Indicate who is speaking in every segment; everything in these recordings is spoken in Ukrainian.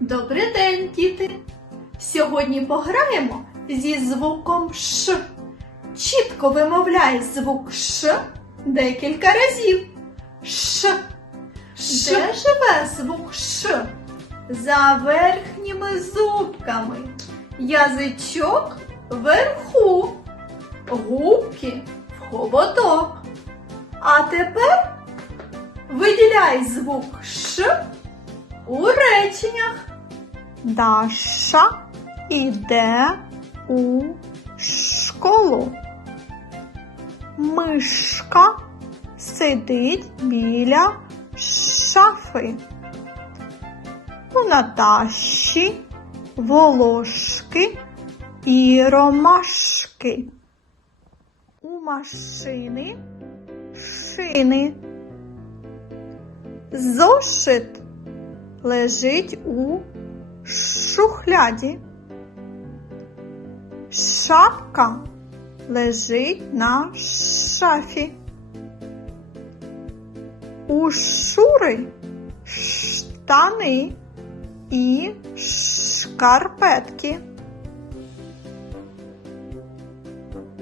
Speaker 1: Добрий день, діти! Сьогодні пограємо зі звуком Ш. Чітко вимовляй звук Ш декілька разів. Ш. Де живе звук Ш? За верхніми зубками. Язичок вверху. Губки в хоботок. А тепер виділяй звук Ш у реченнях.
Speaker 2: Даша іде у школу. Мишка сидить біля шафи. У Наташі волошки і ромашки. У машини шини. Зошит лежить у шухляді. Шапка лежить на шафі. У Шури штани і шкарпетки.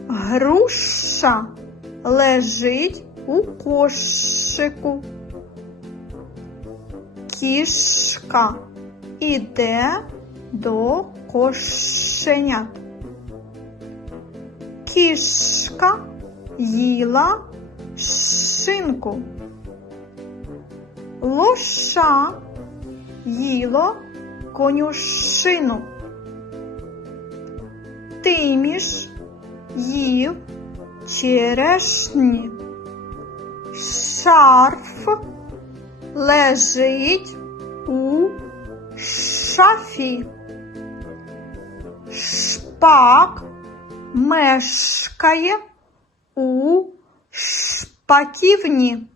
Speaker 2: Груша лежить у кошику. Кішка іде до кошенят. Кішка їла шинку. Лоша їло конюшину. Тиміш їв черешні. Шарф лежить у шафі. Шпак мешкає у шпаківні.